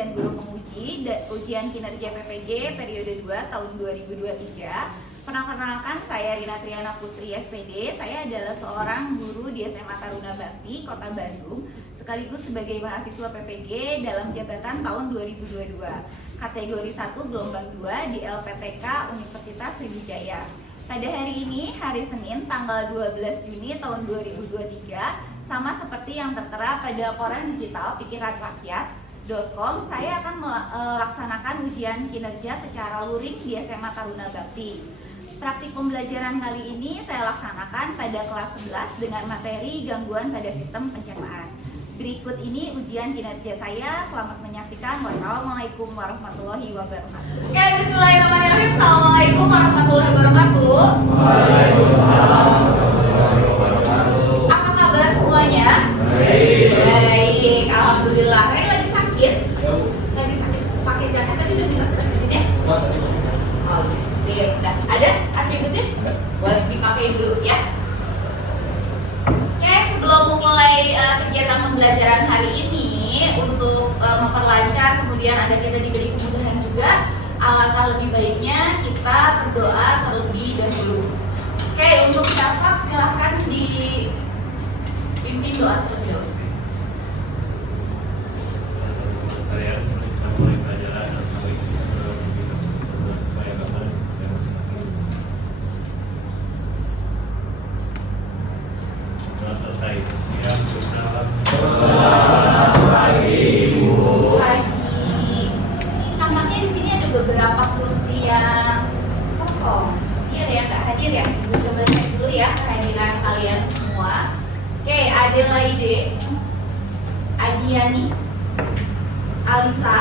dan guru penguji ujian kinerja PPG periode 2 tahun 2023. Perkenalkan, saya Rina Triana Putri SPD. Saya adalah seorang guru di SMA Taruna Bakti, Kota Bandung, sekaligus sebagai mahasiswa PPG dalam jabatan tahun 2022, kategori 1 gelombang 2 di LPTK Universitas Sriwijaya. Pada hari ini, hari Senin, tanggal 12 Juni tahun 2023, sama seperti yang tertera pada koran digital pikiranrakyat.com, saya akan melaksanakan ujian kinerja secara luring di SMA Taruna Bakti. Praktik pembelajaran kali ini saya laksanakan pada kelas 11 dengan materi gangguan pada sistem pencernaan. Berikut ini ujian kinerja saya. Selamat menyaksikan. Wassalamualaikum warahmatullahi wabarakatuh. Oke, bismillahirrahmanirrahim. Assalamualaikum warahmatullahi wabarakatuh. Waalaikumsalam. Apa kabar semuanya? Baik, alhamdulillah. Ray lagi sakit? Lagi sakit. Pakai jaket tadi udah minta surat izinnya? Oh iya, sip. Udah. Ada atributnya? Boleh dipakai dulu ya. Oke, sebelum memulai kegiatan pembelajaran hari ini, untuk memperlancar, kemudian ada kita diberi kemudahan juga, alangkah lebih baiknya kita berdoa terlebih dahulu. Oke, untuk syafaq silahkan dipimpin doa terlebih dahulu. Selesai. Ya, salam. Tampaknya di sini ada beberapa kursi yang kosong. Sepertinya ada yang nggak hadir ya. Ibu coba cek dulu ya kehadiran kalian semua. Oke, Adelaide, Adiani, Alisa,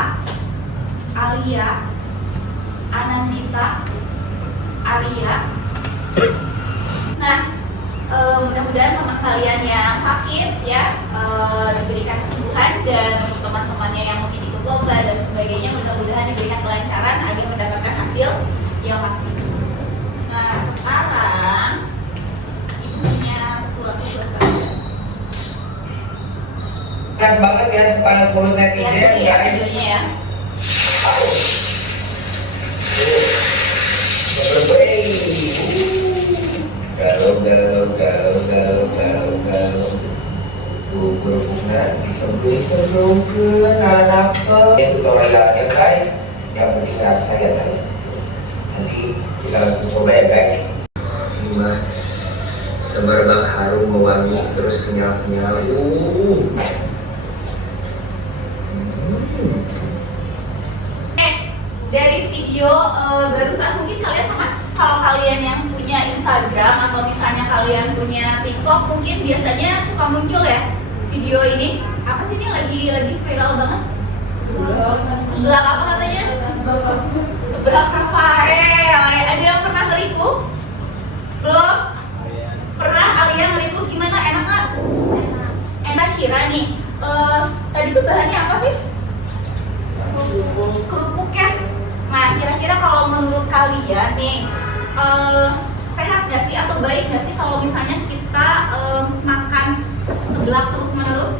Alia, Anandita, Arya. Nah, mudah-mudahan teman kalian yang sakit ya diberikan kesembuhan, dan untuk teman-temannya yang mungkin ikut lomba dan sebagainya, mudah-mudahan diberikan kelancaran agar mendapatkan hasil yang maksimal. Nah, sekarang ibu punya sesuatu buat kalian. Panas banget ya, sepanas mulut netizen ya, guys. videonya ya. Galau berhubungan sebelum ke anak tutorial ya guys, yang penting rasa ya guys. Nanti kita langsung coba ya guys. Ini mah semerbak harum mewangi terus kenyal-kenyal. Dari video barusan mungkin kalian pernah, kalau kalian yang punya Instagram atau misalnya kalian punya TikTok, mungkin biasanya suka muncul ya video ini. Apa sih ini lagi viral banget? Sebelah apa katanya? Sebelah Rafael. Ada yang pernah ngeriku? Belum? Pernah? Alia ngeriku gimana? Enak nggak? Enak. Kira nih, tadi tuh bahannya apa sih? Kerupuk ya. Nah, kira-kira kalau menurut kalian nih, sehat nggak sih atau baik nggak sih kalau misalnya kita makan seblak terus-menerus?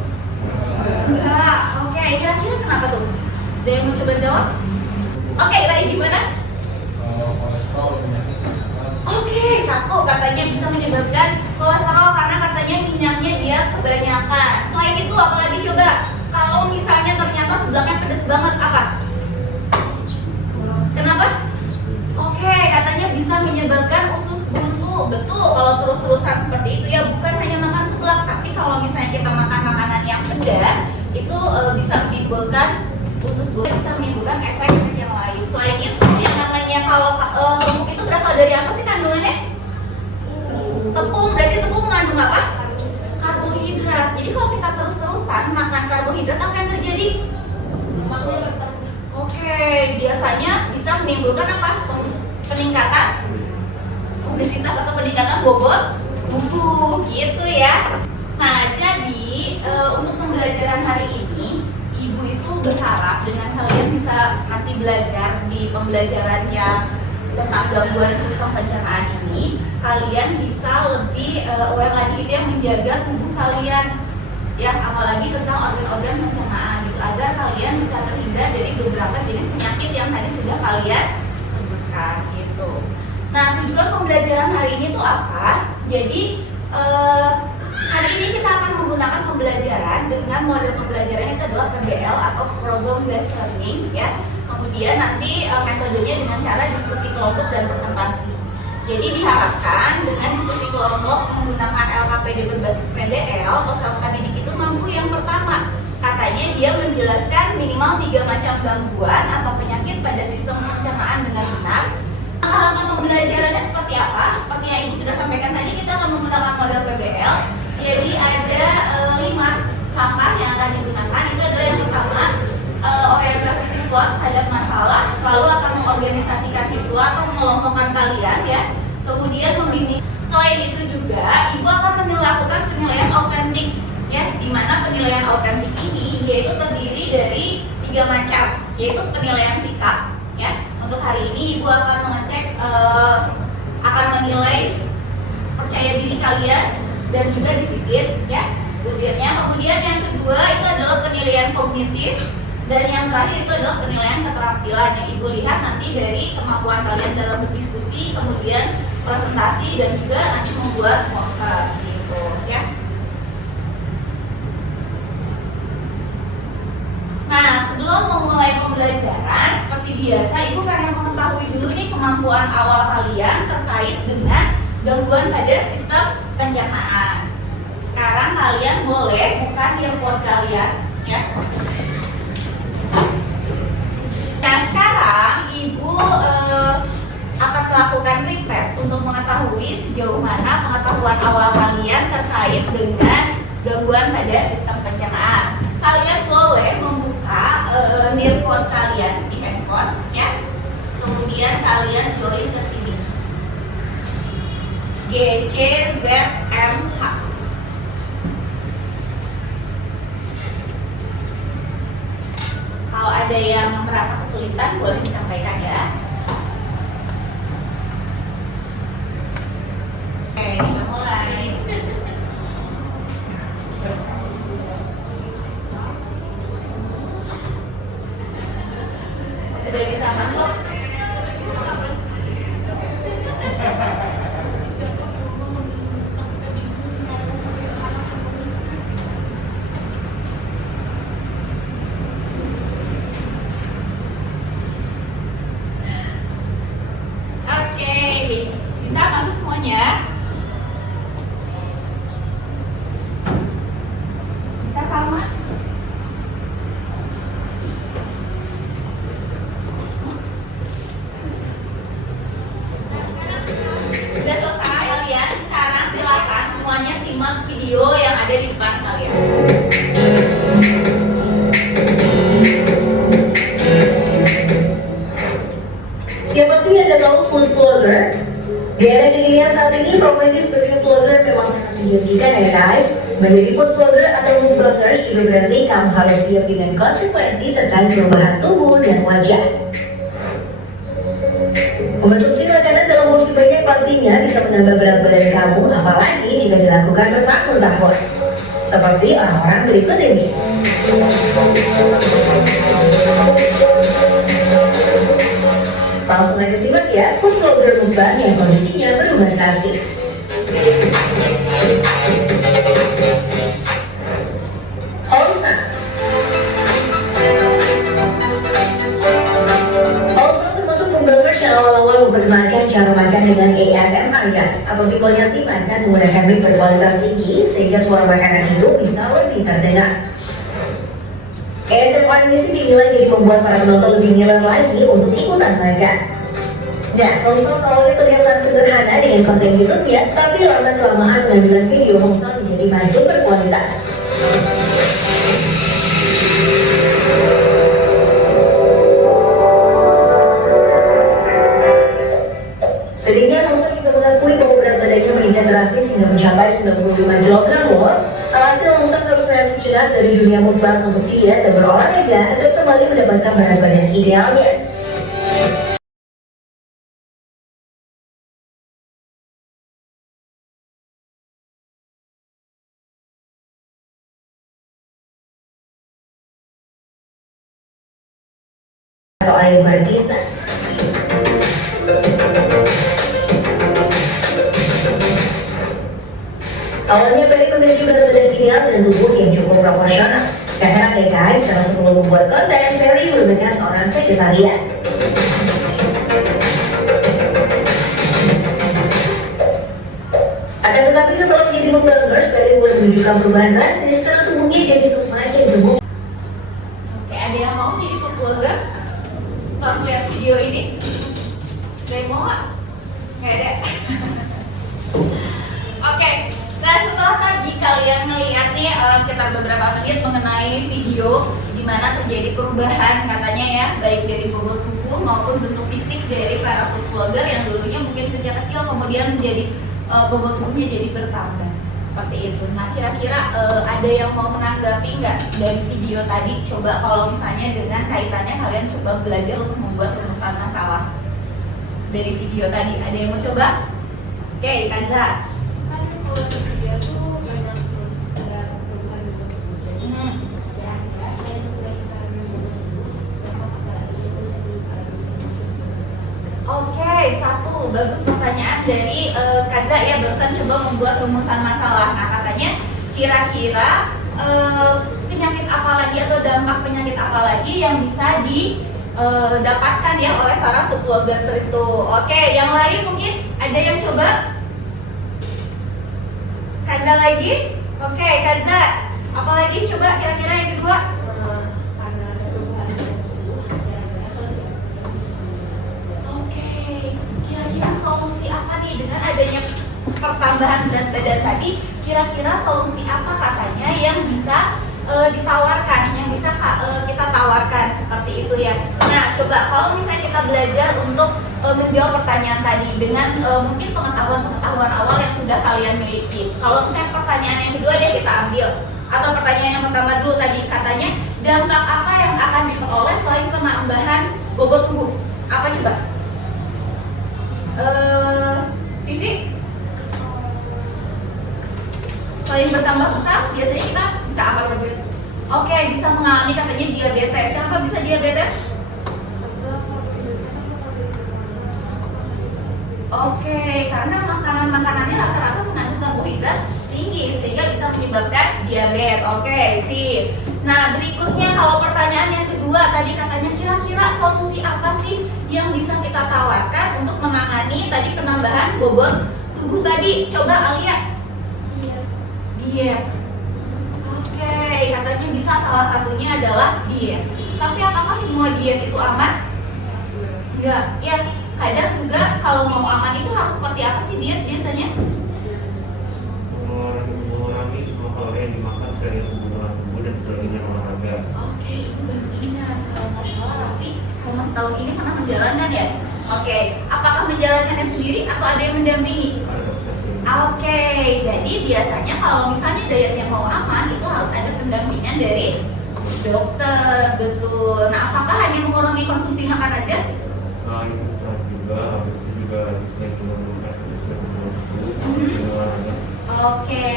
Enggak. Oke, kira-kira kenapa tuh? Ada yang mau coba jawab? Oke, Rai gimana? Oke, satu, katanya bisa menyebabkan kolesterol karena katanya minyaknya dia kebanyakan. Selain itu, apalagi coba? Kalau misalnya ternyata seblaknya pedes banget, apa? Kenapa? Oke, katanya bisa menyebabkan usus buntu. Betul, kalau terus-terusan seperti itu ya, bukan hanya makan seblak, tapi kalau misalnya kita makan makanan yang pedas, itu bisa menimbulkan usus buntu, bisa menimbulkan efek-efek yang lain. Selain itu, yang namanya kalau kerupuk itu berasal dari apa sih kandungannya? Tepung. Berarti tepung mengandung apa? Karbohidrat. Jadi kalau kita terus-terusan makan karbohidrat, apa yang terjadi? Oke, biasanya bisa menimbulkan apa? Peningkatan obesitas atau peningkatan bobot tubuh gitu ya. Nah, jadi untuk pembelajaran hari ini, ibu itu berharap dengan kalian bisa nanti belajar di pembelajaran yang tentang gangguan sistem pencernaan ini, kalian bisa lebih aware lagi gitu ya, menjaga tubuh kalian ya, apalagi tentang organ-organ pencernaan gitu, agar kalian bisa terhindar Jadi hari ini kita akan menggunakan pembelajaran dengan model pembelajaran itu adalah PBL atau Problem Based Learning ya. Kemudian nanti metodenya dengan cara diskusi kelompok dan presentasi. Jadi diharapkan dengan diskusi kelompok menggunakan LKPD berbasis PDL, peserta didik itu mampu yang pertama, katanya dia menjelaskan minimal 3 macam gangguan atau penyakit pada sistem pencernaan dengan benar. Langkah pembelajarannya seperti apa? Seperti yang Ibu sudah sampaikan tadi, kita akan menggunakan model PBL. Jadi ada 5 langkah yang akan digunakan. Itu adalah yang pertama, orientasi siswa terhadap masalah, lalu akan mengorganisasikan siswa atau mengelompokkan kalian ya. Kemudian membimbing. Selain itu juga Ibu akan melakukan penilaian autentik ya, di mana penilaian autentik ini yaitu terdiri dari 3 macam, yaitu penilaian sikap ya. Untuk hari ini Ibu akan mengecek akan menilai percaya diri kalian dan juga disiplin ya butirnya. Kemudian yang kedua itu adalah penilaian kognitif, dan yang terakhir itu adalah penilaian keterampilan yang Ibu lihat nanti dari kemampuan kalian dalam berdiskusi, kemudian presentasi, dan juga nanti membuat poster gitu ya. Nah, sebelum memulai pembelajaran seperti biasa, Ibu pengen mengetahui dulu nih kemampuan awal kalian terkait dengan gangguan pada sistem pencernaan. Sekarang kalian boleh buka earphone kalian ya. Nah, sekarang Ibu akan melakukan retest untuk mengetahui sejauh mana pengetahuan awal kalian terkait dengan gangguan pada sistem pencernaan. Kalian boleh membuka earphone kalian di handphone ya. Kemudian kalian join ke sini. GCZMH. Kalau ada yang merasa kesulitan boleh disampaikan ya. Oke, kita mulai. Sudah bisa masuk? Bisa masuk semuanya? Bisa sama? Sudah selesai kalian? Sekarang silakan semuanya simak video yang ada di depan kalian. Siapa sih yang gak tahu food vlogger? Di era kekinian saat ini, profesi sebagai vlogger memang sangat menjanjikan ya guys. Menjadi food vlogger atau mukbangers juga berarti kamu harus siap dengan konsekuensi terkait perubahan tubuh dan wajah. Mengonsumsi makanan dalam porsi banyak pastinya bisa menambah berat badan kamu, apalagi jika dilakukan bertahun-tahun. Seperti orang-orang berikut ini. Langsung aja simak ya, food vlogger mukbang yang kondisinya berubah drastis. Olsa termasuk mukbangers yang awal-awal memperkenalkan cara makan dengan ASMR guys, atau simpelnya sih makan menggunakan mic berkualitas tinggi sehingga suara makanan itu bisa lebih terdengar. ASMR ini sih dinilai jadi membuat para penonton lebih ngiler lagi untuk ikutan makan. Nah, Hongsal awalnya terlihat sangat sederhana dengan konten YouTube-nya, tapi lama-kelamaan pengambilan video Hongsal menjadi maju berkualitas. Sedihnya Hongsal juga mengakui bahwa berat badannya meningkat drastis hingga mencapai 95 kg loh. Alhasil Hongsal harus rehat sejenak dari dunia mukbang untuk diet dan berolahraga agar kembali mendapatkan berat badan idealnya. Atau air berkisar. Awalnya Perry memiliki berat badan ideal dan tubuh yang cukup proporsional. Gak heran ya guys, karena sebelum membuat konten, Perry merupakan seorang vegetarian. Akan tetapi setelah menjadi bloggers, Perry mulai menunjukkan perubahan drastis karena tubuhnya jadi semakin gemuk. Oke, ada yang mau jadi food blogger? Setelah melihat video ini? Ada yang mau nggak? Nggak ada. Oke, nah setelah tadi kalian ngeliat nih sekitar beberapa menit mengenai video di mana terjadi perubahan katanya ya, baik dari bobot tubuh maupun bentuk fisik dari para food blogger yang dulunya mungkin kecil-kecil kemudian menjadi bobot tubuhnya jadi bertambah seperti itu. Nah kira-kira ada yang mau menanggapi nggak dari video tadi? Coba kalau misalnya dengan kaitannya kalian coba belajar untuk membuat rumusan masalah dari video tadi. Ada yang mau coba? Oke, Kaza. Oke, satu bagus pertanyaan dari Kaza ya, barusan coba membuat rumusan masalah. Nah katanya kira-kira penyakit apa lagi atau dampak penyakit apa lagi yang bisa didapatkan ya oleh para food blogger itu. Oke, yang lain mungkin ada yang coba? Kaza lagi? Oke, Kaza. Apalagi coba kira-kira yang kedua? Oke, kira-kira solusi apa nih dengan adanya pertambahan berat badan tadi? Kira-kira solusi apa katanya yang bisa ditawarkan, yang bisa kita tawarkan seperti itu ya. Nah, coba kalau misalnya kita belajar untuk menjawab pertanyaan tadi dengan mungkin pengetahuan awal yang sudah kalian miliki. Kalau misalnya pertanyaan yang kedua deh kita ambil, atau pertanyaan yang pertama dulu tadi katanya dampak apa yang akan diperoleh selain penambahan bobot tubuh? Apa coba? Vivi? Selain bertambah besar, biasanya kita bisa apa lagi? Oke, bisa mengalami katanya diabetes. Kenapa bisa diabetes? Oke, karena makanannya rata-rata mengandung karbohidrat tinggi sehingga bisa menyebabkan diabetes. Oke, sip. Nah, berikutnya kalau pertanyaan yang kedua tadi katanya kira-kira solusi apa sih yang bisa kita tawarkan untuk menangani tadi penambahan bobot tubuh tadi? Coba Alia. Diet. Oke, katanya bisa salah satunya adalah diet. Tapi apakah semua diet itu aman? Enggak. Ya, kadang juga kalau mau aman itu harus seperti apa sih diet biasanya? Mengurangi semua kalori yang dimakan selain kebutuhan tubuh dan selain olahraga. Oke, itu baru ingat. Kalau nggak salah Raffi selama setahun ini pernah menjalankan ya? Oke, apakah menjalankannya sendiri atau ada yang mendampingi? Oke, jadi biasanya kalau misalnya dietnya mau aman itu harus ada pendampingan dari dokter, betul. Nah, apakah hanya mengurangi konsumsi makan aja? Selain istirahat juga, itu juga bisa menurunkan olahraga. Oke,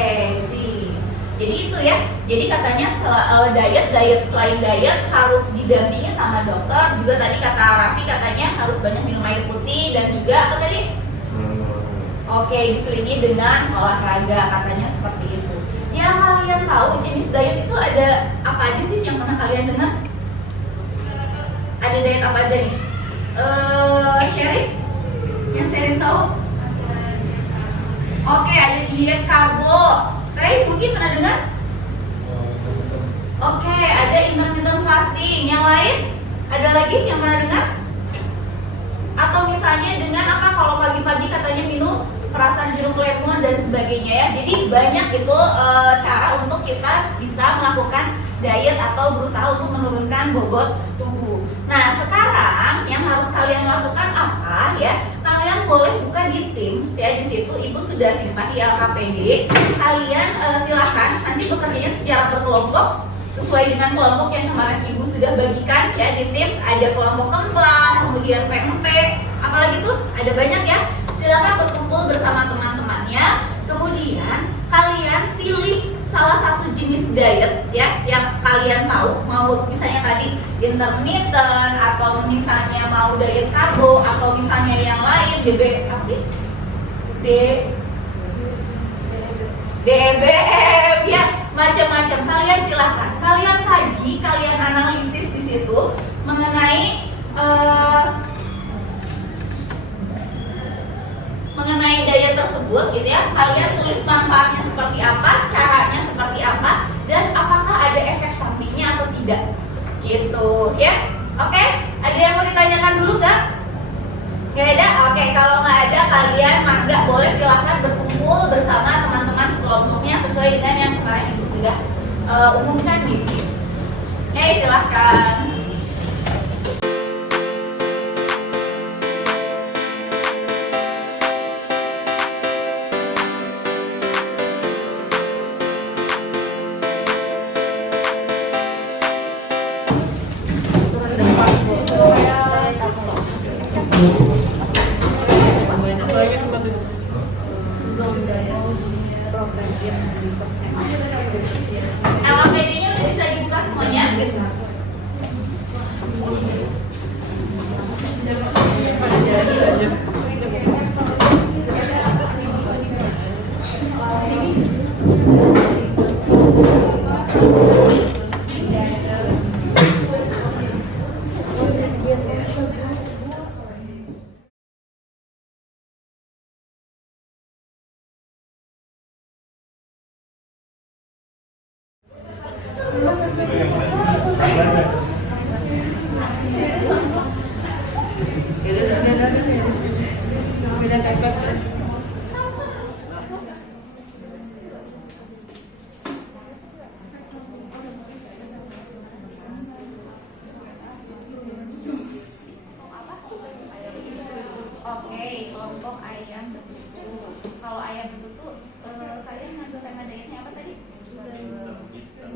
sih. Jadi itu ya. Jadi katanya selain diet harus didampingi sama dokter. Juga tadi kata Raffi katanya harus banyak minum air putih dan juga apa tadi? Oke, diselingi dengan olahraga katanya seperti itu. Yang kalian tahu jenis diet itu ada apa aja sih yang pernah kalian dengar? Ada diet apa aja nih? Sharing? Yang Sharing tahu? Oke, ada diet karbo. Ray mungkin pernah dengar? Oke, ada intermittent fasting. Yang lain? Ada lagi yang pernah dengar? Atau misalnya dengan apa kalau pagi-pagi katanya minum perasan jeruk lemon dan sebagainya ya. Jadi banyak itu cara untuk kita bisa melakukan diet atau berusaha untuk menurunkan bobot tubuh. Nah sekarang yang harus kalian lakukan apa ya? Kalian boleh buka di Teams ya, di situ Ibu sudah simpan di LKPD. Kalian silahkan nanti bekerjanya secara berkelompok sesuai dengan kelompok yang kemarin Ibu sudah bagikan ya di Teams. Ada kelompok kemplang, kemudian PMP, apalagi tuh ada banyak ya. Silakan berkumpul bersama teman-temannya. Kemudian kalian pilih salah satu jenis diet ya yang kalian tahu, mau misalnya tadi intermittent atau misalnya mau diet karbo atau misalnya yang lain apa sih? DBM ya, macam-macam. Kalian silahkan, kalian kaji, kalian analisis di situ mengenai gaya tersebut gitu ya. Kalian tulis manfaatnya seperti apa, caranya seperti apa, dan apakah ada efek sampingnya atau tidak gitu ya. Oke, ada yang mau ditanyakan dulu nggak? Nggak ada? Oke, kalau nggak ada kalian mangga boleh silahkan berkumpul bersama teman-teman sekelompoknya sesuai dengan yang kemarin Ibu sudah umumkan di Teams. Ya, silahkan. LKPD-nya udah bisa dibuka semuanya? Oke, kelompok ayam betutu. Kalau ayam betutu, kalian ngambil tema dietnya apa tadi?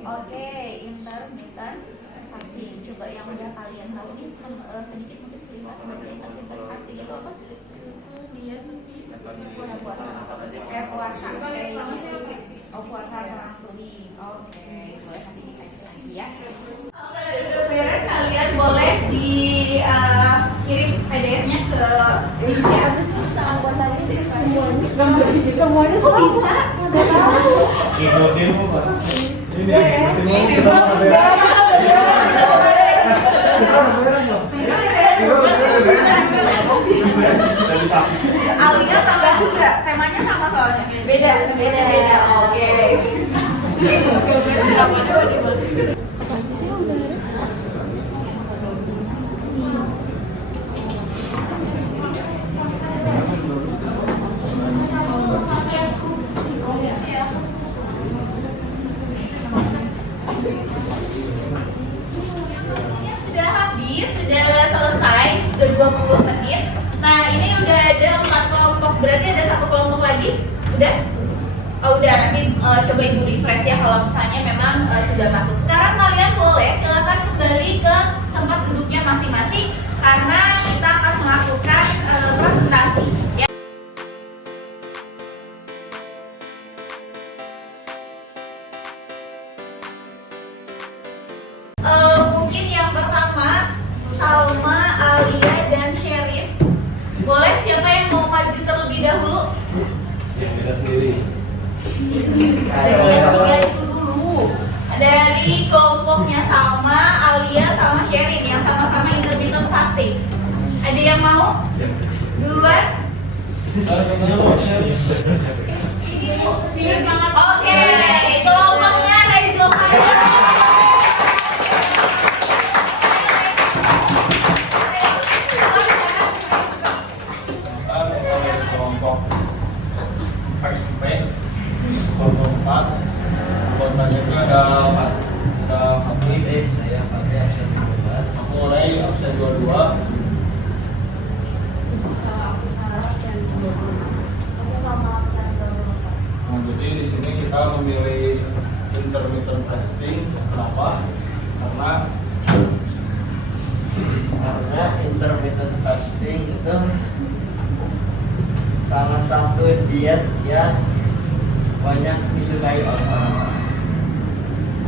Oke, intermittent fasting. Coba yang udah kalian tahu nih sedikit mungkin selintas baca intermittent fasting itu apa? Dia puasa. Puasa. Oh, puasa selang-seling. Oke, boleh nanti dikasih lagi ya. Oke, udah beres, kalian boleh dikirim PDF-nya ke link siapa sih? Semuanya oh bisa? Gak tahu. Ikutin lu Pak. Ini ikutin lu kita udah beres loh. Kita udah beres. Alinya sama juga, temanya sama soalnya. Beda. Oke. Sudah habis, sudah selesai, udah 20 menit. Nah, ini udah ada 4 kelompok, berarti ada 1 kelompok lagi? Udah? Oh, udah, nanti coba Ibu refresh ya kalau misalnya memang sudah masuk. Sekarang kalian boleh silakan kembali ke tempat duduknya masing-masing karena kita akan melakukan presentasi ya. Mungkin yang pertama Salma, Alia, dan Sherin. Boleh siapa yang mau maju terlebih dahulu? Ya, kita sendiri. Dari yang 3 itu dulu. Dari kelompoknya Salma, Alia, sama Sherin yang sama-sama intermittent fasting. Ada yang mau? Duluan? Oke, kelompoknya Rejo Kaya. Kelompok PIP kelompok 4 anggotanya itu ada Fatih, saya Fatih absen 12, Mulai absen 22, nah jadi di sini kita memilih intermittent fasting. Kenapa? Karena intermittent fasting itu salah satu diet yang banyak disukai oleh orang-orang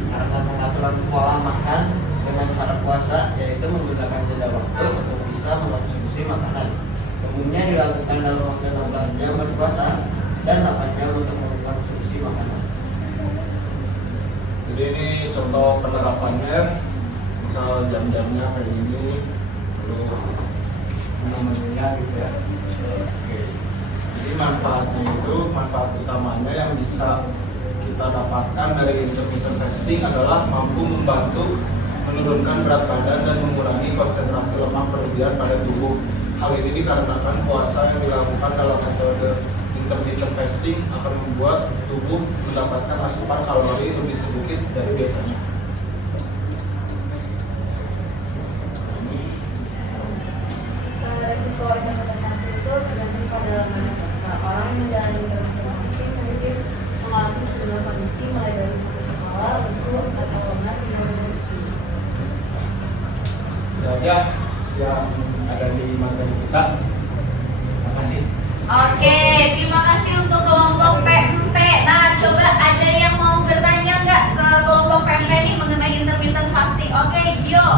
karena pengaturan pola makan dengan cara puasa, yaitu menggunakan jeda waktu untuk bisa mengkonsumsi makanan. Umumnya dilakukan dalam waktu 16 jam berpuasa dan 8 jam untuk mengkonsumsi makanan. jam-jamnya kayak gini, lalu menunya gitu ya. Oke. Jadi manfaat utamanya yang bisa kita dapatkan dari intermittent fasting adalah mampu membantu menurunkan berat badan dan mengurangi konsentrasi lemak berlebihan pada tubuh. Hal ini dikarenakan puasa yang dilakukan dalam metode intermittent fasting akan membuat tubuh mendapatkan asupan kalori lebih sedikit dari biasanya. Resiko intermittent fasting itu tergantung pada orang yang menjalani intermittent fasting mungkin mengalami sejumlah kondisi mulai dari sakit kepala, lesu, atau lemas hingga depresi. Itu aja yang ada di materi kita. Terima kasih. Oke, terima kasih untuk kelompok PMP. Nah, coba ada yang mau bertanya nggak ke kelompok PMP nih mengenai intermittent fasting? Oke, Gio.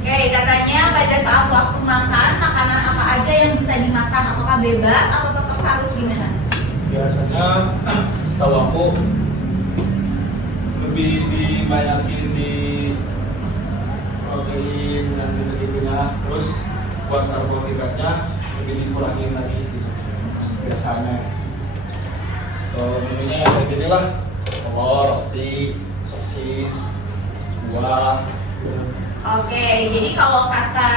Oke, katanya pada saat waktu makan, makanan apa aja yang bisa dimakan? Apakah bebas atau tetap harus gimana? Biasanya setahu aku lebih dibanyakin di protein dan gitu-gitunya, terus buat karbohidratnya lebih dikurangin lagi gitu. Biasanya menunya ya kayak gini lah, telur, roti, sosis, buah gitu. Oke, jadi kalau kata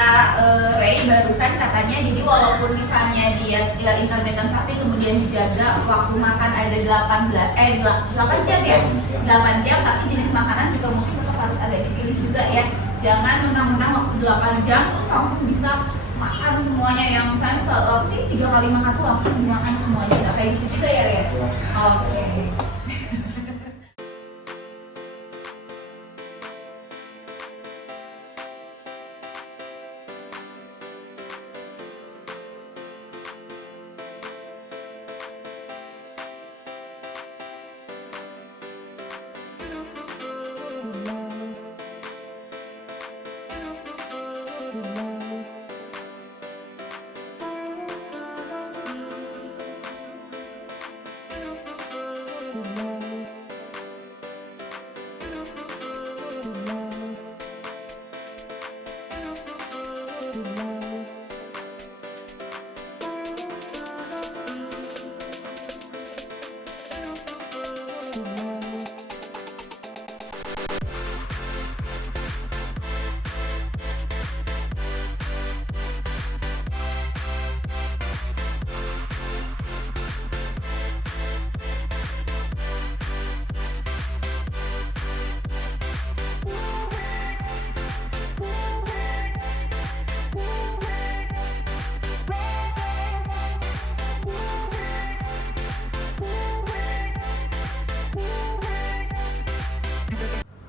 Ray barusan katanya, jadi walaupun misalnya dia intermittent fasting kemudian dijaga waktu makan ada 8 jam ya, 8 jam, tapi jenis makanan juga mungkin tetap harus ada dipilih juga ya. Jangan mentang-mentang waktu 8 jam terus langsung bisa makan semuanya, yang misalnya 3 kali makan tuh langsung dimakan semuanya, nggak kayak gitu juga ya Ray? Oke.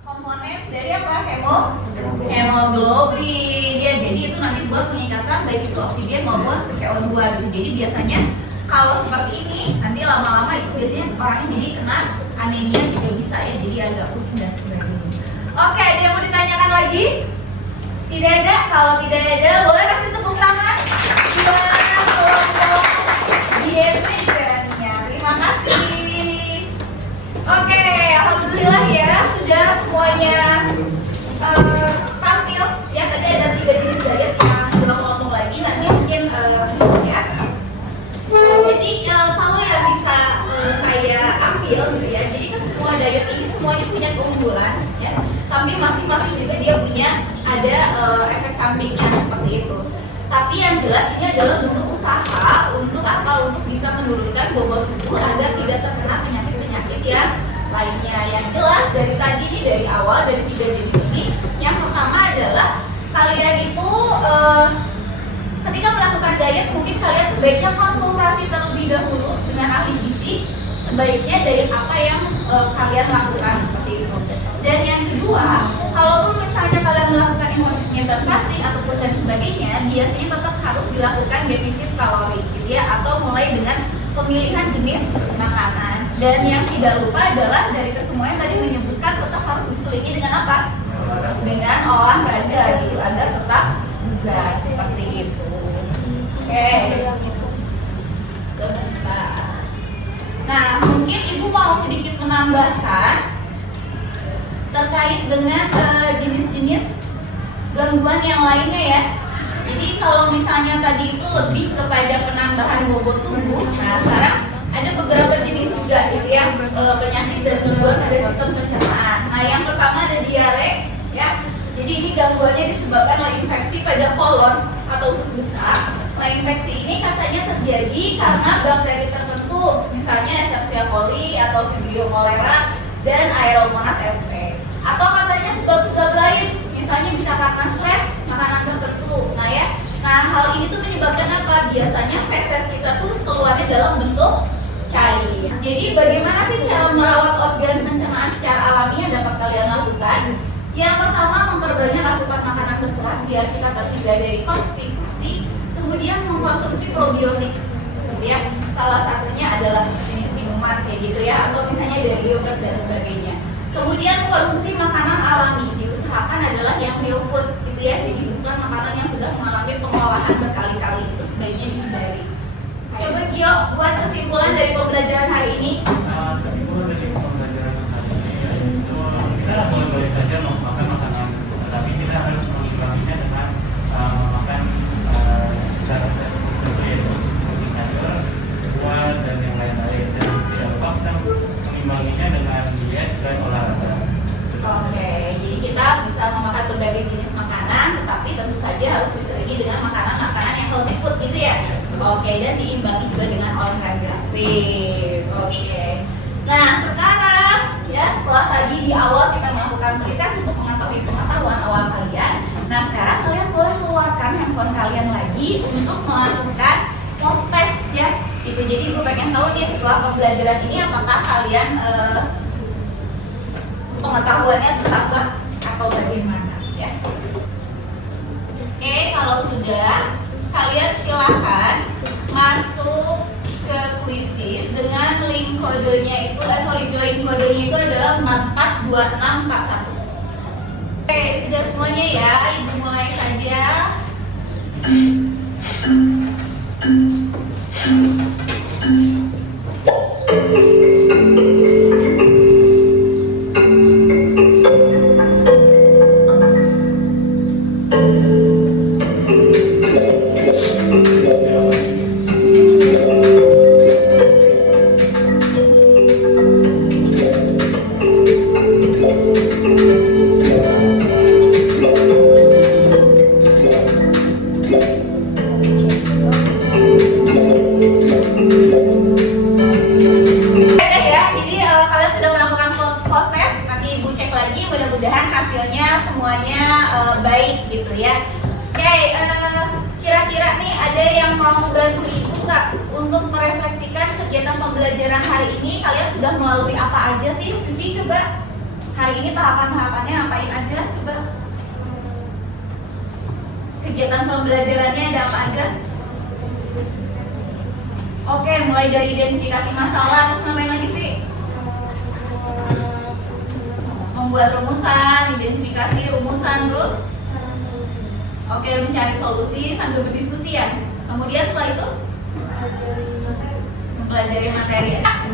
Komponen dari apa? Hemoglobin ya, jadi itu nanti buat pengikatan baik itu oksigen maupun CO2 gitu. Jadi biasanya kalau seperti ini nanti lama-lama itu biasanya orangnya jadi kena anemia juga bisa ya, jadi agak pusing dan sebagainya. Oke, ada yang mau ditanyakan lagi? Tidak ada? Kalau tidak ada, boleh kasih tepuk tangan buat kelompok GSP dan-nya. Terima kasih. Oke, alhamdulillah ya sudah semuanya tampil ya. Tadi ada 3 jenis diet yang belum ngomong lagi, nanti mungkin menyusun ya. Jadi kalau yang bisa saya ambil gitu ya, jadi ke semua diet ini semuanya punya keunggulan ya, tapi masing-masing juga dia punya ada efek sampingnya seperti itu. Tapi yang jelas ini adalah bentuk usaha untuk apa? Untuk bisa menurunkan bobot tubuh agar tidak terkena penyakit-penyakit yang lainnya. Yang jelas dari tadi nih, dari awal dari 3 jenis ini, yang pertama adalah kalian itu ketika melakukan diet mungkin kalian sebaiknya konsultasi terlebih dahulu dengan ahli gizi, sebaiknya diet apa yang kalian lakukan seperti itu. Dan yang kedua, kalaupun misalnya kalian melakukan intermittent fasting ataupun dan sebagainya, biasanya tetap harus dilakukan defisit kalori gitu ya, atau mulai dengan pemilihan jenis makanan. Dan yang tidak lupa adalah dari kesemuanya tadi menyebutkan tetap harus diselingi dengan apa? Dengan olahraga gitu, agar tetap bugar seperti itu. Oke. Sebentar. Nah, mungkin ibu mau sedikit menambahkan terkait dengan jenis-jenis gangguan yang lainnya ya. Jadi kalau misalnya tadi itu lebih kepada penambahan bobot tubuh, nah sekarang ada beberapa jenis juga gitu ya, penyakit dan gangguan pada sistem pencernaan. Nah yang pertama ada diare ya. Jadi ini gangguannya disebabkan oleh infeksi pada kolon atau usus besar. Nah infeksi ini katanya terjadi karena bakteri tertentu, misalnya Escherichia coli atau Vibrio cholera dan Aeromonas sp. Atau katanya sebab-sebab lain, misalnya bisa karena stres, makanan tertentu. Nah ya, hal ini tuh menyebabkan apa? Biasanya feses kita tuh keluarnya dalam bentuk cair. Jadi bagaimana sih cara merawat organ pencernaan secara alami yang dapat kalian lakukan? Yang pertama, memperbanyak asupan makanan berserat biar kita terhindar dari konstipasi. Kemudian mengkonsumsi probiotik, gitu ya. Salah satunya adalah jenis minuman kayak gitu ya, atau misalnya dari yogurt dan sebagainya. Kemudian konsumsi makanan alami, diusahakan adalah yang real food gitu ya, jadi bukan makanan yang sudah mengalami pengolahan berkali-kali, itu sebaiknya dihindari. Coba Gio, buat kesimpulan dari pembelajaran hari ini. Kesimpulan dari pembelajaran hari ini, kita boleh saja makan makanan, tapi kita harus mengimbanginya dengan makan zat-zat tertentu yaitu seperti sayur, buah dan yang lain-lain. Dan tidak lupa kita mengimbanginya dengan diet dan olahraga. Oke, jadi kita bisa memakan berbagai jenis makanan, tetapi tentu saja harus diselingi dengan makanan-makanan yang healthy food gitu ya. Oke, dan diimbangi juga dengan olahraga. Sip. Oke. Nah, sekarang ya setelah tadi di awal kita melakukan pretest untuk mengetahui pengetahuan awal kalian. Nah, sekarang kalian boleh keluarkan handphone kalian lagi untuk melakukan post test ya. Itu jadi gue pengen tahu nih setelah pembelajaran ini apakah kalian pengetahuannya bertambah atau bagaimana ya. Oke, kalau sudah kalian silahkan masuk ke Quizzes dengan link kodenya itu join kodenya itu adalah 442641. Oke, sudah semuanya ya, Ibu mulai saja. Mudah-mudahan hasilnya semuanya baik gitu ya. Oke, kira-kira nih ada yang mau bantu Ibu nggak untuk merefleksikan kegiatan pembelajaran hari ini? Kalian sudah melalui apa aja sih? Vivi coba hari ini tahapan-tahapannya ngapain aja? Coba kegiatan pembelajarannya ada apa aja? Oke, mulai dari identifikasi masalah, terus ngapain lagi Vi? Membuat rumusan, identifikasi rumusan, terus oke, mencari solusi sambil berdiskusi ya. Kemudian setelah itu mempelajari materi. Nah,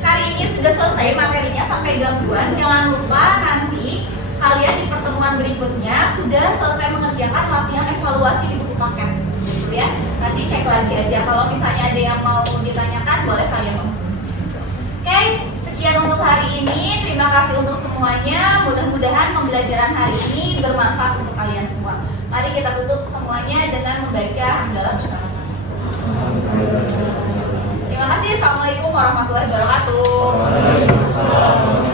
hari ini sudah selesai materinya sampai gangguan. Jangan lupa nanti kalian di pertemuan berikutnya sudah selesai mengerjakan latihan evaluasi di buku paket gitu ya. Nanti cek lagi aja, kalau misalnya ada yang mau ditanyakan boleh kalian menghubungi. Oke, sekian untuk hari ini. Terima kasih untuk semuanya. Mudah-mudahan pembelajaran hari ini bermanfaat untuk kalian semua. Mari kita tutup semuanya dengan membaca hamdalah bersama-sama. Terima kasih. Assalamualaikum warahmatullahi wabarakatuh.